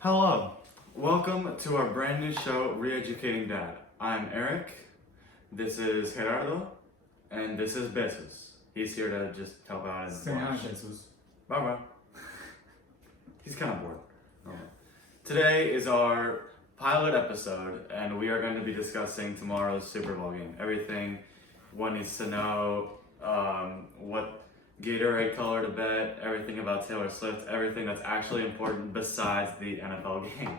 Hello, welcome to our brand new show, Re-Educating Dad. I'm Eric, this is Gerardo, and this is Besos. He's here to just help out and Say hi, watch. Jesus. Bye-bye. He's kind of bored. Oh. Today is our pilot episode, and we are going to be discussing tomorrow's Super Bowl game. Everything one needs to know, what Gatorade color to bet, everything about Taylor Swift, everything that's actually important besides the NFL game.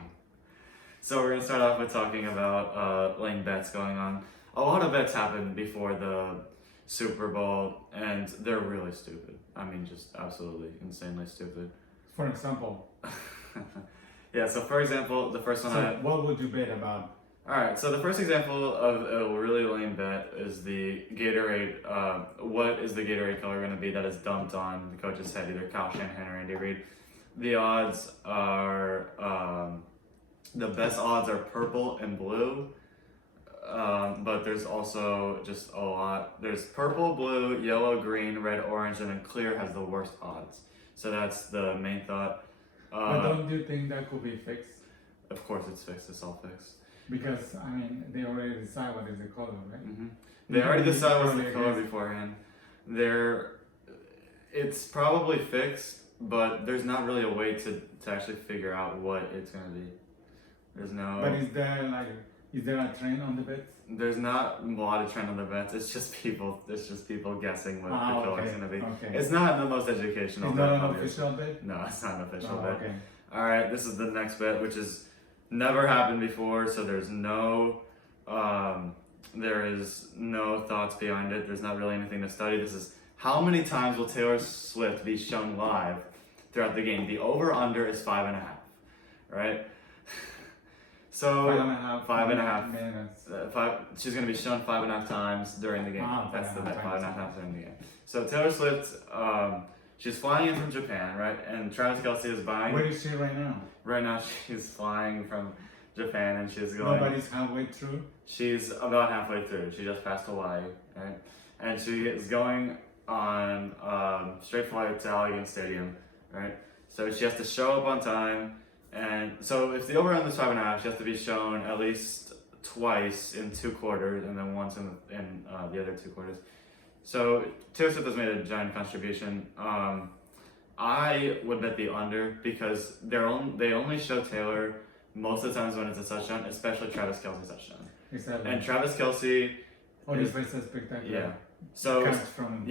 So we're gonna start off with talking about laying bets going on. A lot of bets happen before the Super Bowl, and they're really stupid. I mean, just absolutely insanely stupid. For example, Yeah. So for example, the first one. what would you bet about? Alright, so the first example of a really lame bet is the Gatorade. What is the Gatorade color going to be that is dumped on the coach's head, either Kyle Shanahan or Andy Reid? The odds are, the best odds are purple and blue, but there's also just a lot. There's purple, blue, yellow, green, red, orange, and then clear has the worst odds. So that's the main thought. But don't you think that could be fixed? Of course it's fixed, it's all fixed. Because, I mean, they already decide what is the color, right? Mm-hmm. They already decided what's the color beforehand. It's probably fixed, but there's not really a way to actually figure out what it's gonna be. There's no. But is there a trend on the bets? There's not a lot of trend on the bets. It's just people guessing what the color's gonna be. Okay. It's not the most educational It's bet. not an obviously. official bet? No, it's not an official Oh, bet. okay. All right, this is the next bet, which is never happened before, so there's no thoughts behind it. There's not really anything to study. This is how many times will Taylor Swift be shown live throughout the game? The over/under is 5.5, right? So 5.5 minutes. she's gonna be shown 5.5 times during the game. That's the bet, 5.5 times during the game. So Taylor Swift, she's flying in from Japan, right? And Travis Kelce is buying. Where is she right now? Right now, she's flying from Japan and she's going. Nobody's halfway through? She's about halfway through. She just passed Hawaii, right? And she is going on straight flight to Allegiant Stadium, right? So she has to show up on time. And so if the over-under is 5.5, she has to be shown at least twice in 2 quarters and then once in the other 2 quarters. So Taylor Swift has made a giant contribution. I would bet the under because they only show Taylor most of the times when it's a touchdown, especially Travis Kelce's touchdown. Exactly. And Travis Kelce. His face is spectacular. Yeah. So Comes from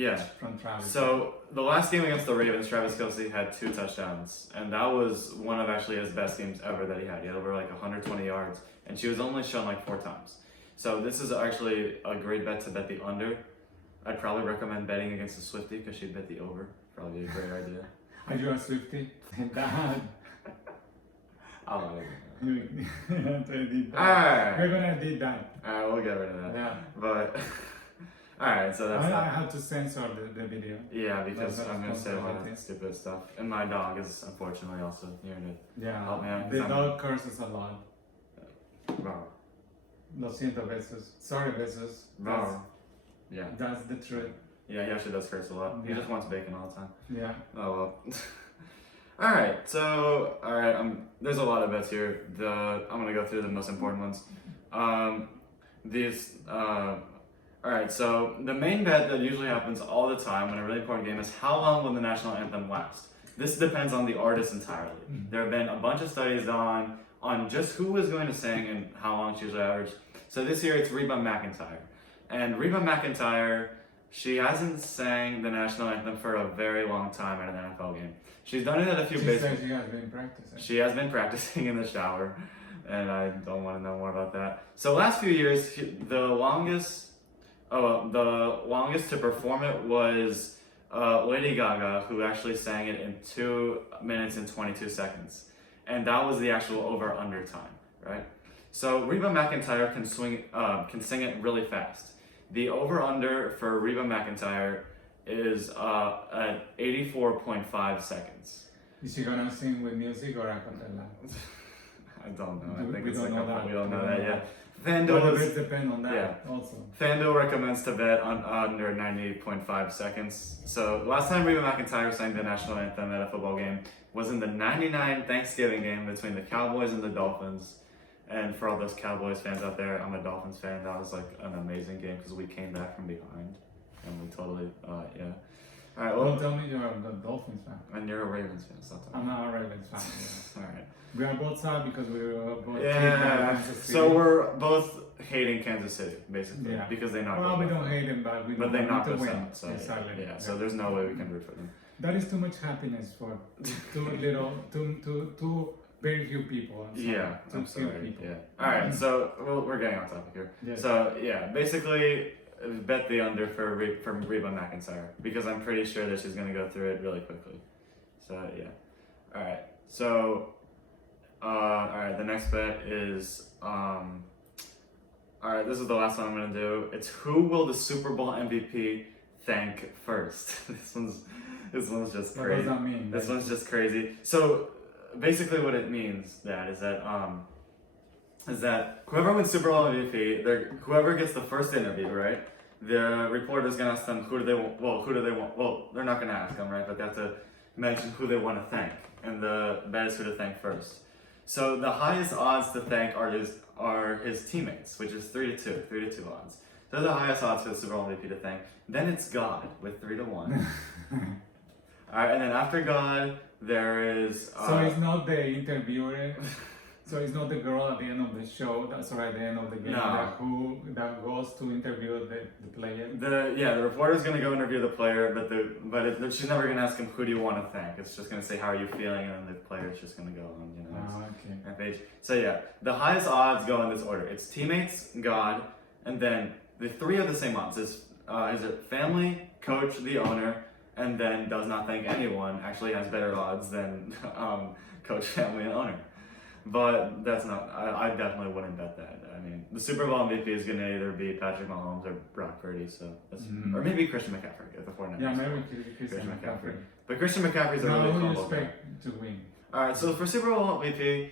Travis. So the last game against the Ravens, Travis Kelce had 2 touchdowns, and that was one of actually his best games ever that he had. He had over like 120 yards, and she was only shown like 4 times. So this is actually a great bet to bet the under. I'd probably recommend betting against the Swiftie because she'd bet the over. Probably a great idea. Are you a Swiftie? Dad. I'll let Alright. Alright. We're gonna do that. Alright, we'll get rid of that. Yeah. But alright, so that's I that. have to censor the video. Yeah, because That's I'm gonna say a lot of responsibility. stupid stuff. And my dog is unfortunately also here to Yeah. help me out. The dog curses a lot. Wow. Lo siento, besos. Sorry, besos. Wow. Yeah. That's the truth. Yeah, he actually does curse a lot. He Yeah. just wants bacon all the time. Yeah. Oh well. Alright, so there's a lot of bets here. I'm gonna go through the most important ones. Alright, so the main bet that usually happens all the time when a really important game is how long will the national anthem last? This depends on the artist entirely. There have been a bunch of studies on just who is going to sing and how long she usually average. So this year it's Reba McEntire. And Reba McEntire, she hasn't sang the national anthem for a very long time at an NFL game. She's done it at a few She basic. says she has been practicing. She has been practicing in the shower, and I don't want to know more about that. So last few years, the longest to perform it was Lady Gaga, who actually sang it in 2 minutes and 22 seconds, and that was the actual over/under time, right? So Reba McEntire can sing it really fast. The over/under for Reba McEntire is at 84.5 seconds. Is she gonna sing with music or a cappella? I don't know. I think We it's don't a know couple. that. We don't know We that don't yet. know. FanDuel But is it depends on that yeah. also. FanDuel recommends to bet on under 90.5 seconds. So last time Reba McEntire sang the national anthem at a football game was in the '99 Thanksgiving game between the Cowboys and the Dolphins. And for all those Cowboys fans out there, I'm a Dolphins fan. That was like an amazing game because we came back from behind and we totally yeah. All right, Don't well, tell me you're a Dolphins fan. and you're a Ravens fan. So I'm not a Ravens fan. Yeah. all right. We are both sad because we were both kicked by Yeah. Kansas City. So we're both hating Kansas City basically Yeah. because they knocked Well, us we out. don't hate them, but we But don't they want knocked to us win. out. So Exactly. yeah. So there's no way we can root for them. That is too much happiness for too very few people. I'm sorry. Yeah, Too I'm few sorry. people. Yeah. All right. So we're getting off topic here. Yes. So yeah, basically bet the under for Reba McEntire because I'm pretty sure that she's gonna go through it really quickly. So yeah. All right. So all right. The next bet is all right. This is the last one I'm gonna do. It's who will the Super Bowl MVP thank first? This one's just What crazy. does that mean? This one's just crazy. So basically, what it means is that whoever wins Super Bowl MVP, whoever gets the first interview, right? The reporter's gonna ask them who do they want. Well, they're not gonna ask them, right? But they have to mention who they want to thank, and the bet is who to thank first. So the highest odds to thank are his teammates, which is 3-2 odds. Those are the highest odds for the Super Bowl MVP to thank. Then it's God with 3-1. All right, and then after God, there is. So it's not the interviewer. So it's not the girl at the end of the show. That's right, at the end of the game. No. That goes to interview the player. The reporter's gonna go interview the player, but she's never gonna ask him who do you want to thank. It's just gonna say how are you feeling, and then the player's just gonna go on, Okay. that page. So yeah, the highest odds go in this order. It's teammates, God, and then the three are the same odds. Is it family, coach, the owner, and then does not thank anyone. Actually has better odds than coach, family, and owner. But that's not. I definitely wouldn't bet that. I mean, the Super Bowl MVP is gonna either be Patrick Mahomes or Brock Purdy. So that's, or maybe Christian McCaffrey at the 49ers. Yeah, maybe Christian McCaffrey. McCaffrey. But Christian McCaffrey's a Now, really who do you fumble guy. expect to win? All right, so for Super Bowl MVP,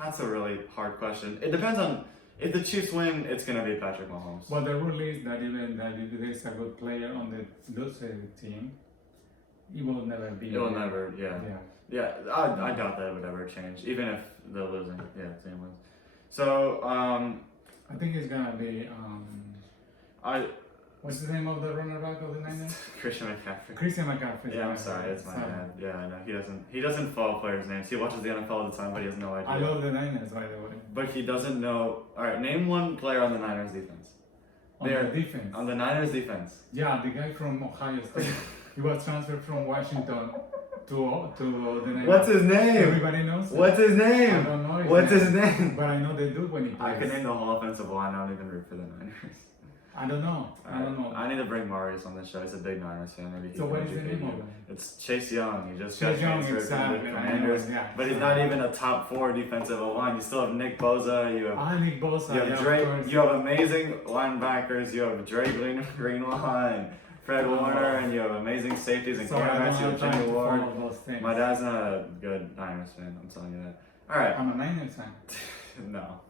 that's a really hard question. It depends on if the Chiefs win, it's gonna be Patrick Mahomes. Well, the rule is that even that if there's a good player on the loser team, it will never be. It will never. Yeah. Yeah. Yeah, I doubt that it would ever change, even if they're losing. Yeah, team wins. So I think it's gonna be what's the name of the runner back of the Niners? Christian McCaffrey. Christian McCaffrey. Yeah, I'm sorry, it's my bad. Yeah, I know he doesn't follow players' names. He watches the NFL all the time, but he has no idea. I love the Niners, by the way. But he doesn't know. All right, name one player on the Niners defense. On the defense. On the Niners defense. Yeah, the guy from Ohio State. He was transferred from Washington to the Niners. What's his name? Everybody knows. What's his I name? don't know What's his name? But I know they do when he plays. I can name the whole offensive line. I don't even root for the Niners. I don't know. I don't know. I need to bring Marius on the show. He's a big Niners fan. Maybe he So can what is the educate name of you. him? It's Chase Young. He just Chase got Young, transferred exactly. from the I know, Commanders. yeah, But he's not even a top 4 defensive line. You still have Nick Bosa. You have Nick Bosa. you have yeah, Dre. of course. You have amazing linebackers. You have Dre Greenlaw and Fred Warner, and you have amazing safeties and Sorry, I don't cornerbacks. You have have time Jimmy to Ward. follow those things. My dad's not a good Niners fan. I'm telling you that. All right. I'm a Niners fan. No.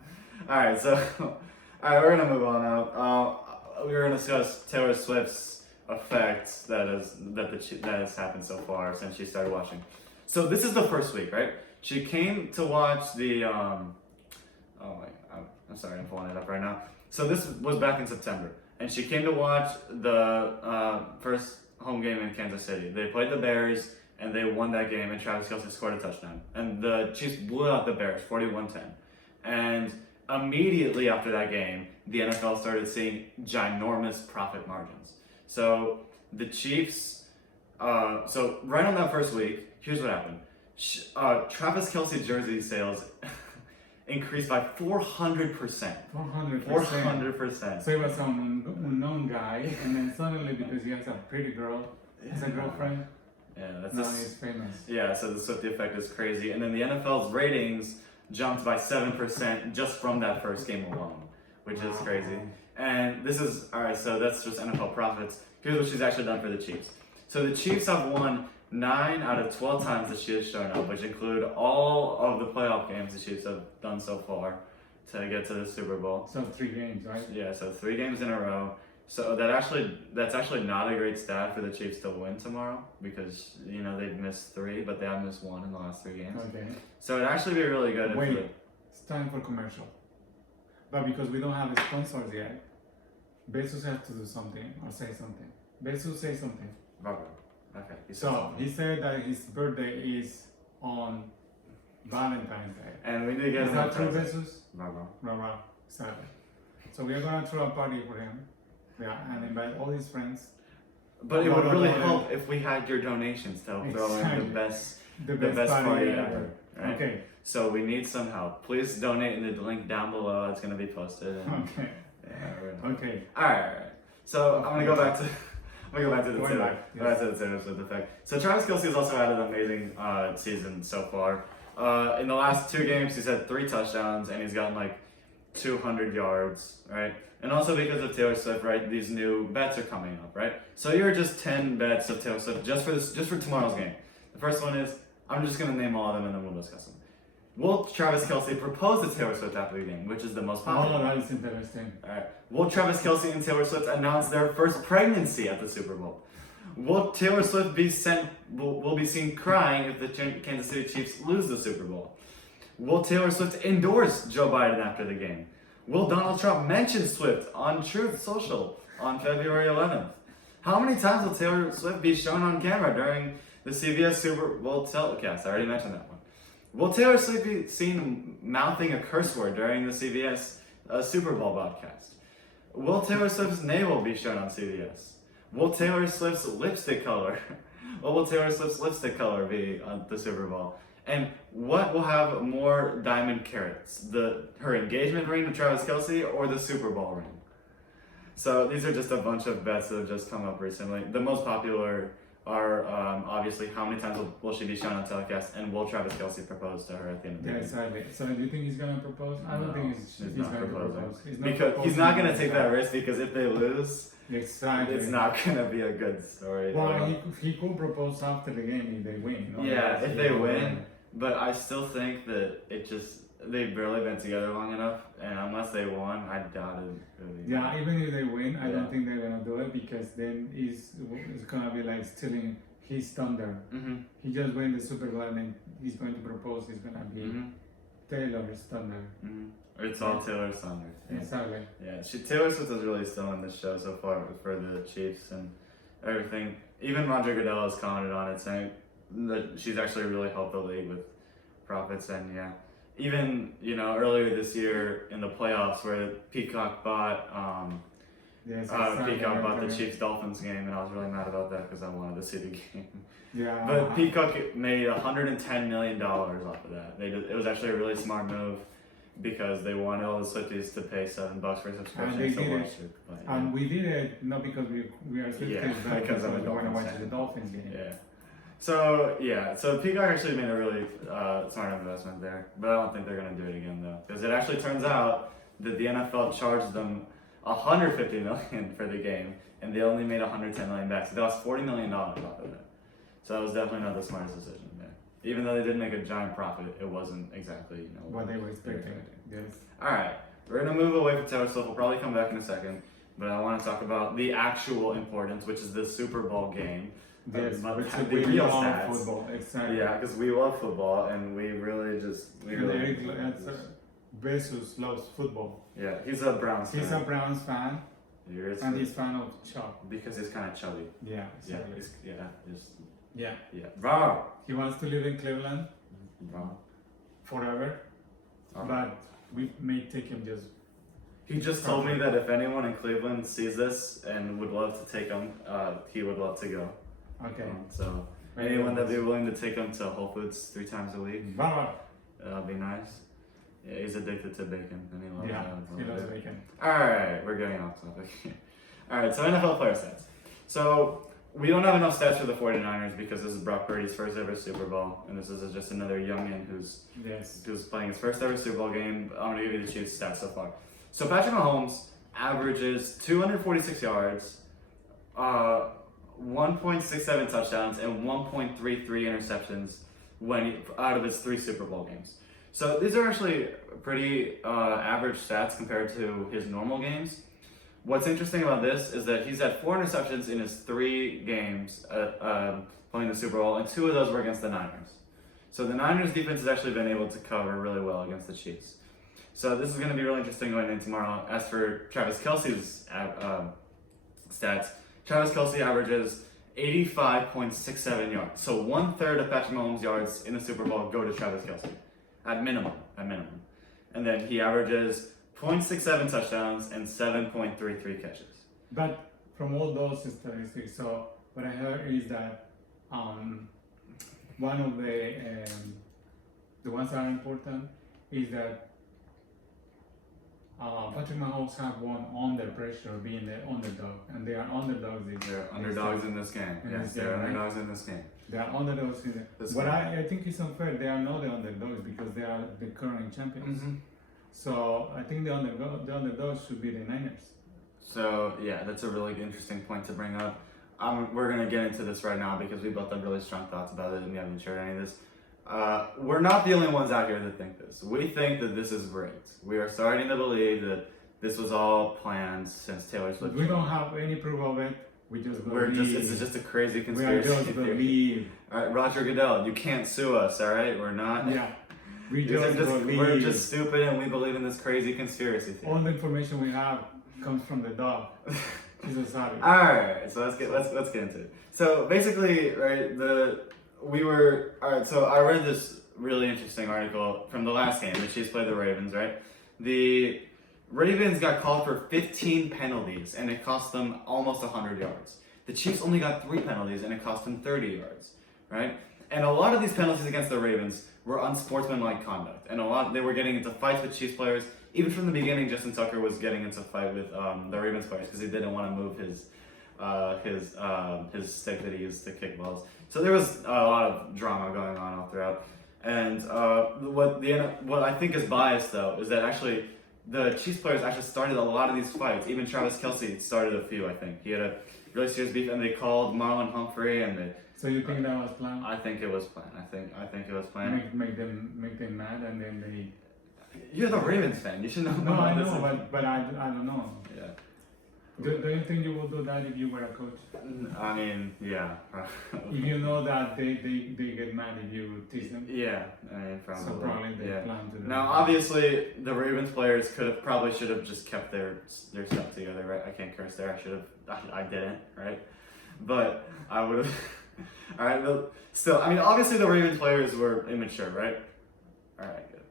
All right. So, all right. We're gonna move on now. We're gonna discuss Taylor Swift's effects that has happened so far since she started watching. So this is the first week, right? She came to watch the. I'm sorry, I'm pulling it up right now. So this was back in September, and she came to watch the first home game in Kansas City. They played the Bears, and they won that game, and Travis Kelce scored a touchdown. And the Chiefs blew out the Bears, 41-10. And immediately after that game, the NFL started seeing ginormous profit margins. So the Chiefs, so right on that first week, here's what happened. Travis Kelce jersey sales increased by 400%. 400%. 400%. So he was some unknown guy, and then suddenly, because he has a pretty girl, as a girlfriend, Yeah, that's now just, he's famous. yeah. So the Swiftie effect is crazy, and then the NFL's ratings jumped by 7% just from that first game alone, which is crazy. And this is all right. So that's just NFL profits. Here's what she's actually done for the Chiefs. So the Chiefs have won 9 out of 12 times the Chiefs shown up, which include all of the playoff games the Chiefs have done so far to get to the Super Bowl. So 3 games, right? Yeah, so 3 games in a row. So that's actually not a great stat for the Chiefs to win tomorrow because they've missed 3, but they have missed 1 in the last 3 games. Okay. So it'd actually be really good if Wait, it's time for commercial. But because we don't have sponsors yet, Bezos has to do something or say something. Bezos say something. Okay. So he said that his birthday is on Valentine's Day. And we need to get Is him that a true, present. Bezos? Rah, exactly. So we are gonna throw a party for him. Yeah, and invite all his friends. But it would really help if we had your donations to help throw in Exactly. the best party ever. ever. Right? Okay. So we need some help. Please donate in the link down below. It's gonna be posted. And, Okay. Okay. All right. So I'm gonna go back to. I'm gonna go back to the Going Taylor. back, Go back to the Taylor Swift effect. So Travis Kelce has also had an amazing season so far. In the last 2 games, he's had 3 touchdowns and he's gotten like 200 yards, right? And also because of Taylor Swift, right? These new bets are coming up, right? So here are just 10 bets of Taylor Swift just for tomorrow's game. The first one is I'm just gonna name all of them and then we'll discuss them. Will Travis Kelce propose to Taylor Swift after the game, which is the most popular? Oh, that is interesting. Alright. Will Travis Kelce and Taylor Swift announce their first pregnancy at the Super Bowl? Will Taylor Swift be seen crying if the Kansas City Chiefs lose the Super Bowl? Will Taylor Swift endorse Joe Biden after the game? Will Donald Trump mention Swift on Truth Social on February 11th? How many times will Taylor Swift be shown on camera during the CBS Super Bowl telecast? I already mentioned that one. Will Taylor Swift be seen mouthing a curse word during the CBS Super Bowl broadcast? Will Taylor Swift's navel be shown on CBS? Will Taylor Swift's lipstick color? What will Taylor Swift's lipstick color be on the Super Bowl? And what will have more diamond carats? Her engagement ring to Travis Kelce or the Super Bowl ring? So these are just a bunch of bets that have just come up recently. The most popular are obviously how many times will she be shown on telecast, and will Travis Kelce propose to her at the end of the Yeah, game? exactly. So do you think he's gonna propose? I don't think he's not going to proposing. propose. Because he's not gonna take that risk because if they lose, Exactly. it's not gonna be a good story. Well, he could propose after the game if they win. No? Yeah, if they Yeah. win, but I still think that they've barely been together long enough, and unless they won, I doubt it. Really. Yeah, even if they win, I Yeah. don't think they're gonna do it because then it's gonna be like stealing his thunder. Mm-hmm. He just won the Super Bowl and then he's going to propose. It's gonna be Mm-hmm. Taylor's thunder. Mm-hmm. It's all Taylor's thunder. Yeah. Exactly. Yeah, Taylor Swift is really still in this show so far for the Chiefs and everything. Even Roger Goodell has commented on it, saying that she's actually really helped the league with profits. And yeah, even earlier this year in the playoffs where Peacock bought Yes. Peacock bought the Chiefs Dolphins game, and I was really mad about that because I wanted to see the game. Yeah. But Peacock made $110 million off of that. It was actually a really smart move because they wanted all the Swifties to pay $7 for a subscription. they to did watch it. it. But, And we did it not because we are Swifties, Yeah, but because I'm a we want to Dolphins watch fan. the Dolphins game. yeah. So Peacock actually made a really smart investment there, but I don't think they're gonna do it again though, because it actually turns out that the NFL charged them $150 million for the game, and they only made $110 million back. So they lost $40 million off of it. So that was definitely not the smartest decision there. Even though they did make a giant profit, it wasn't exactly What they were expecting. Yes. All right, we're gonna move away from Taylor Swift. We'll probably come back in a second, but I want to talk about the actual importance, which is the Super Bowl game. Yes, But which the we real love stats. football. Exactly. Yeah, because we love football, and we really And Eric Bezos loves football. yeah, he's a Browns fan. He's a Browns fan You're and he's fan of Chuck. because he's kind of chubby. Yeah, Yeah, exactly. yeah. Yeah. Raw. He wants to live in Cleveland Raw. forever, but we may take him just. He just told me that if anyone in Cleveland sees this and would love to take him, he would love to go. Okay. So anyone that'd be willing to take him to Whole Foods 3 times a week, Bye. that'd be nice. Yeah, he's addicted to bacon, and he loves Yeah, that. he loves bacon. Alright, we're getting off topic. Alright, so NFL player stats. So, we don't have enough stats for the 49ers because this is Brock Purdy's first ever Super Bowl, and this is just another youngin who's Yes. playing his first ever Super Bowl game. I'm going to give you the Chiefs stats so far. So, Patrick Mahomes averages 246 yards, 1.67 touchdowns and 1.33 interceptions out of his 3 Super Bowl games. So these are actually pretty average stats compared to his normal games. What's interesting about this is that he's had 4 interceptions in his 3 games playing the Super Bowl, and 2 of those were against the Niners. So the Niners defense has actually been able to cover really well against the Chiefs. So this is going to be really interesting going in tomorrow. As for Travis Kelce's stats, Travis Kelce averages 85.67 yards. So 1/3 of Patrick Mahomes' yards in the Super Bowl go to Travis Kelce, at minimum. And then he averages 0.67 touchdowns and 7.33 catches. But from all those statistics, so what I heard is that one of the ones that are important is that Patrick Mahomes have won under pressure, being the underdog, and they are underdogs. They're underdogs in this game. Yes, they're underdogs in this game. They are underdogs in but I think it's unfair. They are not the underdogs because they are the current champions. Mm-hmm. So I think the underdogs should be the Niners. So yeah, that's a really interesting point to bring up. We're gonna get into this right now because we both have really strong thoughts about it and we haven't shared any of this. We're not the only ones out here that think this. We think that this is rigged. We are starting to believe that this was all planned since Taylor Swift. We don't have any proof of it. We just believe. It's just a crazy conspiracy. We just believe. All right, Roger Goodell, you can't sue us. All right, we're not. Yeah. Believe. We're just stupid and we believe in this crazy conspiracy theory. All the information we have comes from the dog. He's a savage. All right, so let's get into it. So basically, right, So I read this really interesting article from the last game. The Chiefs played the Ravens, right? The Ravens got called for 15 penalties and it cost them almost 100 yards. The Chiefs only got 3 penalties and it cost them 30 yards, right? And a lot of these penalties against the Ravens were unsportsmanlike conduct, and they were getting into fights with Chiefs players. Even from the beginning, Justin Tucker was getting into a fight with the Ravens players because he didn't want to move his stick that he used to kick balls. So there was a lot of drama going on all throughout. And what I think is biased though is that actually the Chiefs players actually started a lot of these fights. Even Travis Kelce started a few. I think he had a really serious beef, and they called Marlon Humphrey and So you think that was planned? I think it was planned. I think it was planned. Make them mad, and then they. You're the Ravens fan. You should know. No, I know, but I don't know. Yeah. Do you think you would do that if you were a coach? I mean, yeah. If you know that they get mad if you tease them. Yeah, I mean, probably. So probably they plan to do Now, that. obviously, the Ravens players should have just kept their stuff together, right? I can't curse there. I didn't, right? But I would have. All right, but still, I mean, obviously the Ravens players were immature, right? All right, good.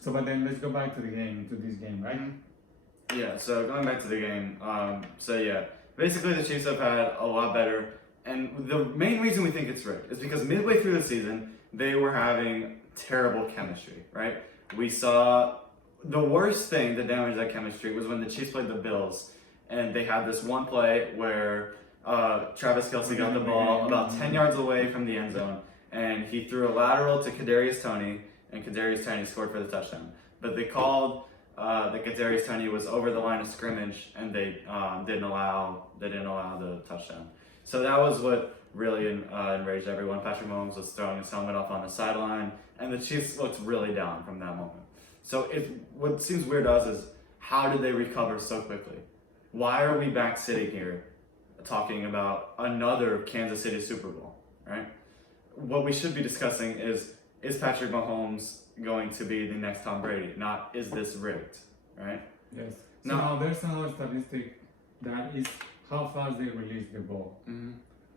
So, but then let's go back to this game, right? Yeah, so going back to the game, basically the Chiefs have had a lot better, and the main reason we think it's rigged is because midway through the season, they were having terrible chemistry, right? We saw the worst thing that damaged that chemistry was when the Chiefs played the Bills, and they had this one play where Travis Kelce got the ball about 10 yards away from the end zone, and he threw a lateral to Kadarius Toney, and Kadarius Toney scored for the touchdown. But they called that Kadarius Toney was over the line of scrimmage, and they didn't allow the touchdown. So that was what really enraged everyone. Patrick Mahomes was throwing his helmet off on the sideline, and the Chiefs looked really down from that moment. So what seems weird to us is, how did they recover so quickly? Why are we back sitting here talking about another Kansas City Super Bowl, right? What we should be discussing is Patrick Mahomes going to be the next Tom Brady, not is this rigged, right? Yes. So now there's another statistic that is how fast they release the ball. Mm-hmm.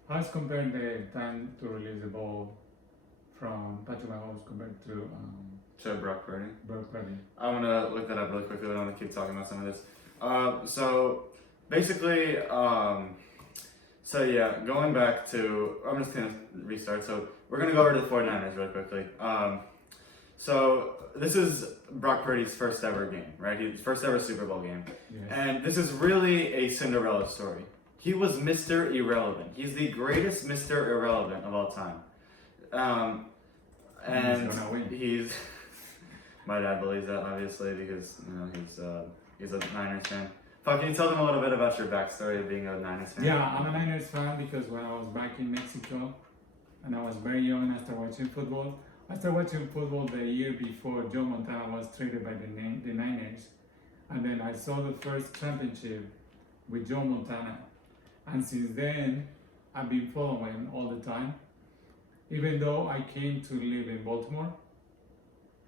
How is compared the time to release the ball from Patrick Mahomes compared to Brock Purdy. Brock Purdy? I'm gonna look that up really quickly. I don't want to keep talking about some of this. So basically, going back to, I'm just gonna restart. So we're gonna go over to the 49ers really quickly. So this is Brock Purdy's first ever game, right? His first ever Super Bowl game. Yes. And this is really a Cinderella story. He was Mr. Irrelevant. He's the greatest Mr. Irrelevant of all time. And he's gonna win. My dad believes that, obviously, because he's a Niners fan. Paul, can you tell them a little bit about your backstory of being a Niners fan? Yeah, I'm a Niners fan because when I was back in Mexico and I was very young, I started watching football. I started watching football the year before Joe Montana was traded by the Niners. And then I saw the first championship with Joe Montana. And since then, I've been following all the time. Even though I came to live in Baltimore,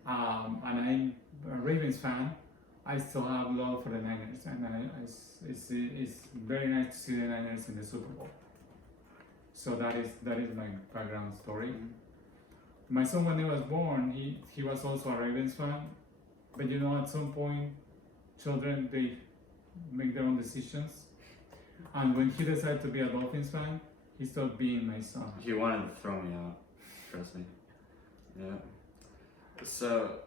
and I'm a Ravens fan, I still have love for the Niners, and it's very nice to see the Niners in the Super Bowl. So that is my background story. My son, when he was born, he was also a Ravens fan, but you know, at some point, children, they make their own decisions, and when he decided to be a Dolphins fan, he stopped being my son. He wanted to throw me out. Trust me. Yeah. So,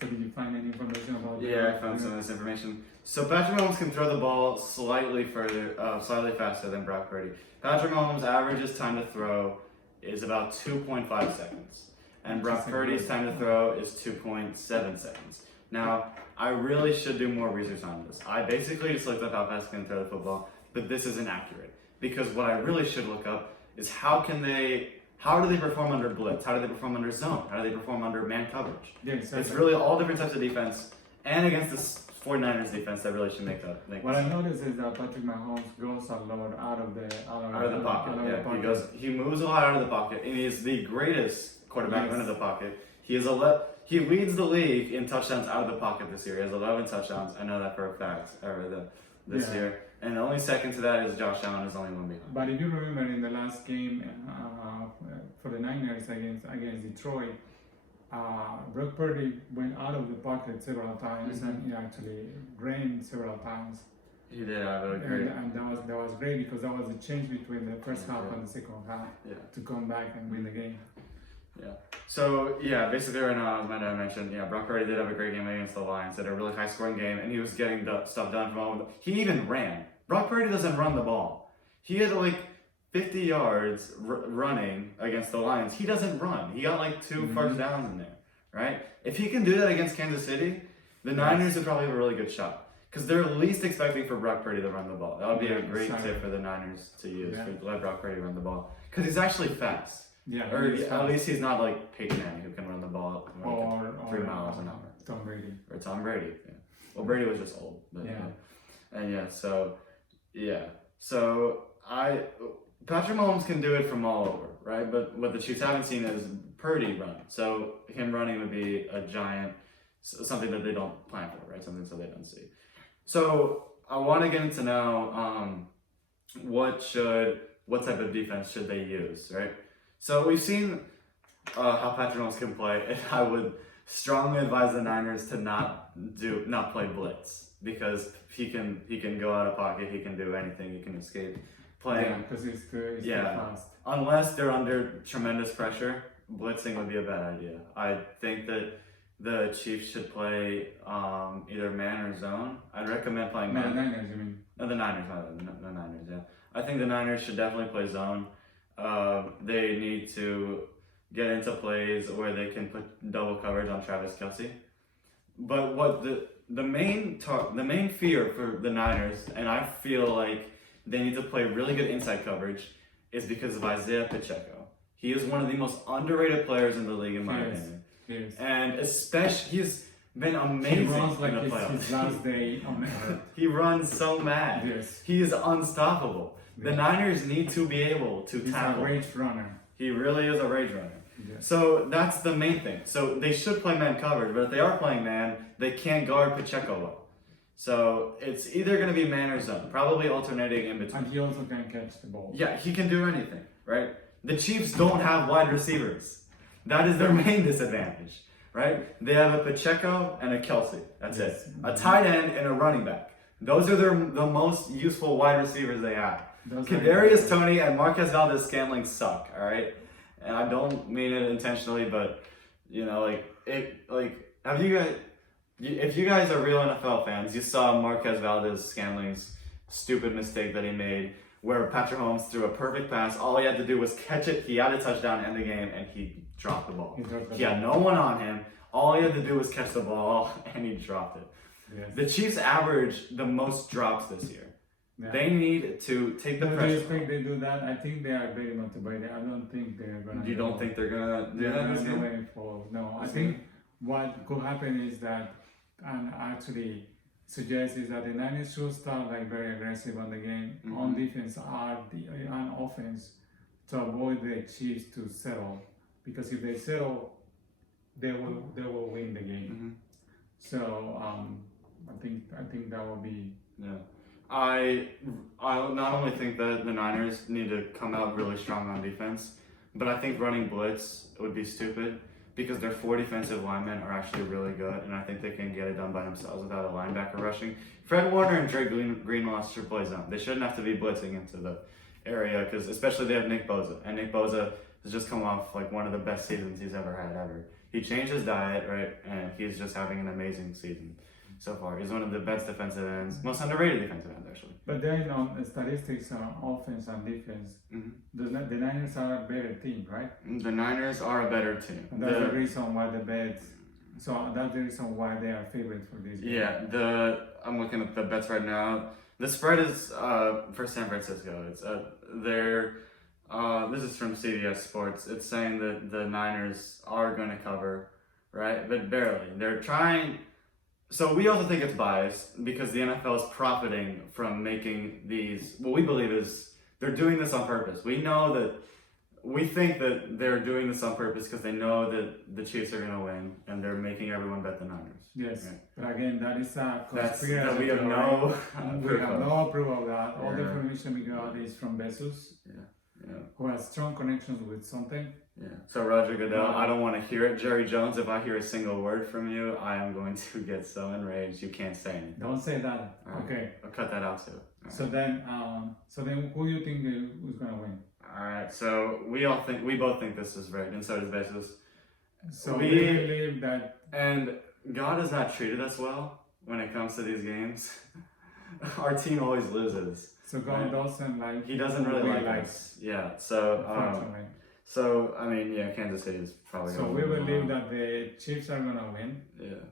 So did you find any information about that? yeah, I found some of this information. So Patrick Mahomes can throw the ball slightly faster than Brock Purdy. Patrick Mahomes' average's time to throw is about 2.5 seconds, and Brock Purdy's time to throw is 2.7 seconds. Now, I really should do more research on this. I basically just looked up how fast he can throw the football, but this isn't accurate because what I really should look up is how do they perform under blitz? How do they perform under zone? How do they perform under man coverage? Yeah, exactly. It's really all different types of defense, and against the 49ers defense that really should make that. What I noticed is that Patrick Mahomes goes a lot out of the pocket. He moves a lot out of the pocket, and he is the greatest quarterback out of the pocket. He leads the league in touchdowns out of the pocket this year. He has 11 touchdowns. I know that for a fact. This year, and the only second to that is Josh Allen, is only one behind. But if you remember in the last game for the Niners against Detroit, Brock Purdy went out of the pocket several times, and he actually ran several times. He did. I would agree. And that was great because that was a change between the first half and the second half to come back and win the game. Yeah. So yeah, basically right now, as I mentioned, Brock Purdy did have a great game against the Lions. Had a really high scoring game, and he was getting stuff done from all. He even ran. Brock Purdy doesn't run the ball. He had like 50 yards running against the Lions. He doesn't run. He got like two first downs in there, right? If he can do that against Kansas City, the Niners would probably have a really good shot. Because they're least expecting for Brock Purdy to run the ball. That would be a great tip for the Niners to use, to let Brock Purdy run the ball. Because he's actually fast. Yeah, or at least he's not like Peyton Manning, who can run the ball or 3 miles an hour. Tom Brady. Or Tom Brady. Yeah. Well, Brady was just old. But, So Patrick Mahomes can do it from all over, right? But what the Chiefs haven't seen is Purdy run. So him running would be a giant, something that they don't plan for, right? Something so they don't see. So I want to get into now what type of defense should they use, right? So we've seen how Patrick Mahomes can play, and I would strongly advise the Niners to not play blitz because he can go out of pocket, he can do anything, he can escape playing. Yeah, because he's too fast. Unless they're under tremendous pressure, blitzing would be a bad idea. I think that the Chiefs should play either man or zone. I'd recommend playing man. The Niners, you mean? No, the Niners, the Niners, yeah. I think the Niners should definitely play zone. They need to get into plays where they can put double coverage on Travis Kelce. But what the main fear for the Niners, and I feel like they need to play really good inside coverage, is because of Isaiah Pacheco. He is one of the most underrated players in the league, in my opinion. Yes. And especially, he's been amazing he runs like in the playoffs. his last day on the earth. He runs so mad. Yes. He is unstoppable. The Niners need to be able to tackle. He's a rage runner. He really is a rage runner. Yes. So that's the main thing. So they should play man coverage, but if they are playing man, they can't guard Pacheco well. So it's either going to be man or zone, probably alternating in between. And he also can catch the ball. Yeah, he can do anything, right? The Chiefs don't have wide receivers. That is their main disadvantage, right? They have a Pacheco and a Kelce. That's it. A tight end and a running back. Those are the most useful wide receivers they have. Kadarius Toney and Marquez Valdez-Scantling suck, all right? And I don't mean it intentionally, but if you guys are real NFL fans, you saw Marquez Valdez-Scantling's stupid mistake that he made, where Patrick Mahomes threw a perfect pass. All he had to do was catch it. He had a touchdown in the game, and he dropped the ball. He had no one on him. All he had to do was catch the ball, and he dropped it. Yes. The Chiefs average the most drops this year. Yeah. They need to take the Do you pressure. expect they do that? I think they are very motivated. I don't think they're gonna. You don't think they're gonna do they're that gonna this do game? any fall? No, I This think what could happen is that, and actually suggests is that the Niners should start like very aggressive on the game on Mhm. defense on offense to avoid the Chiefs to settle, because if they settle, they will win the game. Mhm. So I think that will be. Yeah. I not only think that the Niners need to come out really strong on defense, but I think running blitz would be stupid because their 4 defensive linemen are actually really good, and I think they can get it done by themselves without a linebacker rushing. Fred Warner and Dre Greenlaw should play zone. They shouldn't have to be blitzing into the area, because especially they have Nick Bosa, and Nick Bosa has just come off like one of the best seasons he's ever had ever. He changed his diet, right, and he's just having an amazing season so far. He's one of the best defensive ends, most underrated defensive ends actually. But then on the statistics on offense and defense, Mhm. the Niners are a better team, right? The Niners are a better team. And that's the reason why the bets. So that's the reason why they are favored for this game. Yeah, I'm looking at the bets right now. The spread is for San Francisco. It's this is from CBS Sports. It's saying that the Niners are going to cover, right? But barely. They're trying. So we also think it's biased because the NFL is profiting from making these. What we believe is they're doing this on purpose. We think that they're doing this on purpose because they know that the Chiefs are going to win, and they're making everyone bet the Niners. Yes, Right. but again, that is a That's conspiracy. that we have theory. no. We have no proof of that. All the Yeah. information we got is from Bezos, Yeah. who has strong connections with something. Yeah. So Roger Goodell, I don't want to hear it. Jerry Jones, if I hear a single word from you, I am going to get so enraged. You can't say anything. Don't say that. Alright. Okay. I'll cut that out too. So then, who do you think who's gonna win? All right. So we both think this is rigged, and so does Bezos. So We- we believe that. And God has not treated us well when it comes to these games. Our team always loses. So God Right. doesn't like. He doesn't really we like us. Yeah. Unfortunately. So I mean, yeah, Kansas City is probably. So gonna we win. believe that the Chiefs are gonna win. Yeah,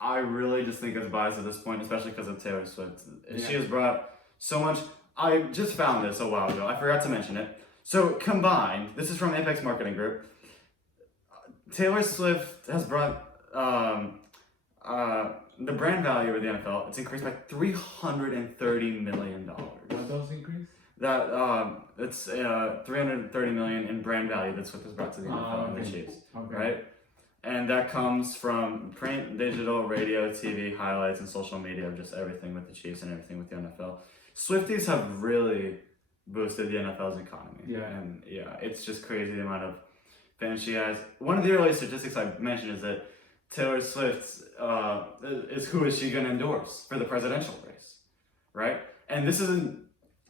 I really just think it's biased at this point, especially because of Taylor Swift. She has brought so much. I just found this a while ago. I forgot to mention it. So combined, this is from Apex Marketing Group. Taylor Swift has brought the brand value of the NFL. It's increased by $330 million. What does increase? That it's 330 million in brand value that Swift has brought to the NFL and the okay. Chiefs. Okay. Right? And that comes from print, digital, radio, TV, highlights, and social media of just everything with the Chiefs and everything with the NFL. Swifties have really boosted the NFL's economy. Yeah. And yeah, it's just crazy the amount of fans she has. One of the early statistics I mentioned is that Taylor Swift who is she going to endorse for the presidential race, right? And this isn't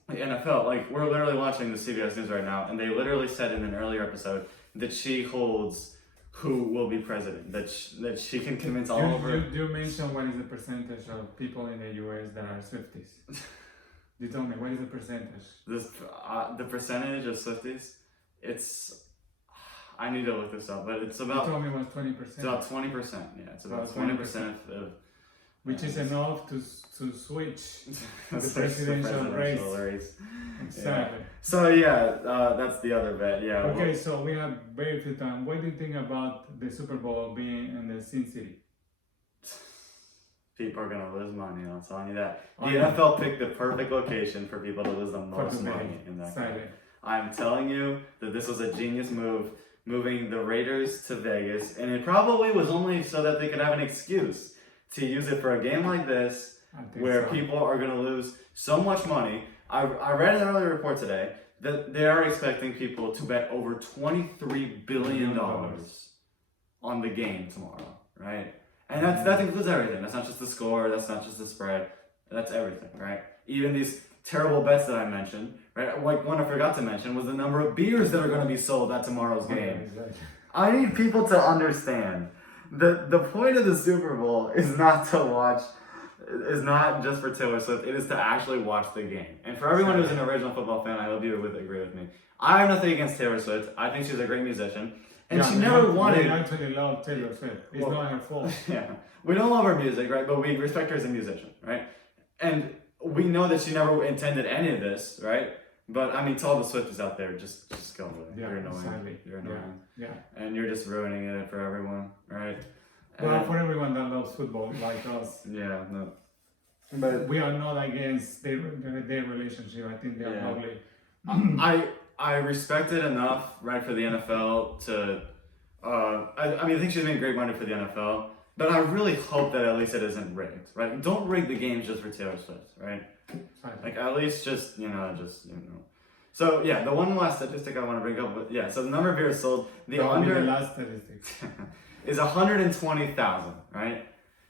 the NFL. Like, we're literally watching the CBS News right now, and they literally said in an earlier episode that she holds who will be president, that she can convince all over. You mentioned what is the percentage of people in the US that are Swifties? You told me, what is the percentage? This the percentage of Swifties, it's I need to look this up, but it's You about told me it was 20%. it's about 20%. Yeah, it's about About 20% of which is enough to switch the presidential race. Exactly. So yeah, that's the other bet. Yeah. Okay, so we have very few time. What do you think about the Super Bowl being in the Sin City? People are gonna lose money. I'm telling you that. The Oh, yeah. NFL picked the perfect location for people to lose the most the money in that. Exactly. I'm telling you that this was a genius move, moving the Raiders to Vegas, and it probably was only so that they could have an excuse to use it for a game like this, I think where so. people are going to lose so much money. I read an earlier report today that they are expecting people to bet over $23 billion on the game tomorrow, right? And that includes everything. That's not just the score, that's not just the spread, that's everything, right? Even these terrible bets that I mentioned, right? Like one I forgot to mention was the number of beers that are going to be sold at tomorrow's Okay, game. exactly. I need people to understand that the point of the Super Bowl is not to watch, is not just for Taylor Swift, it is to actually watch the game. And for everyone who's an original football fan, I hope you would agree with me. I have nothing against Taylor Swift. I think she's a great musician. And she we never don't- wanted. We actually love Taylor Swift. It's Well- not her fault. Yeah, we don't love her music, right? But we respect her as a musician, right? And we know that she never intended any of this, right? But I mean, to all the Swifties out there, just go away. Yeah, You're annoying. sadly. You're annoying, Yeah. and you're just ruining it for everyone, right? Well, And- for everyone that loves football like us, yeah, no. But we are not against their relationship. I think they are Yeah. lovely. I respect it enough, right, for the NFL to. I mean, I think she's made great money for the NFL, but I really hope that at least it isn't rigged, right? Don't rig the games just for Taylor Swift, right? Sadly. Like at least just. So yeah, the one last statistic I want to bring up, so the number of beers sold, the Probably under the last statistic. is 120,000, right?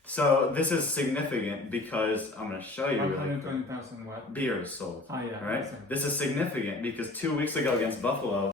So this is significant because I'm going to show you really quick. 120,000 what? Beers sold, Ah, yeah. right? Sorry. This is significant because 2 weeks ago against Buffalo,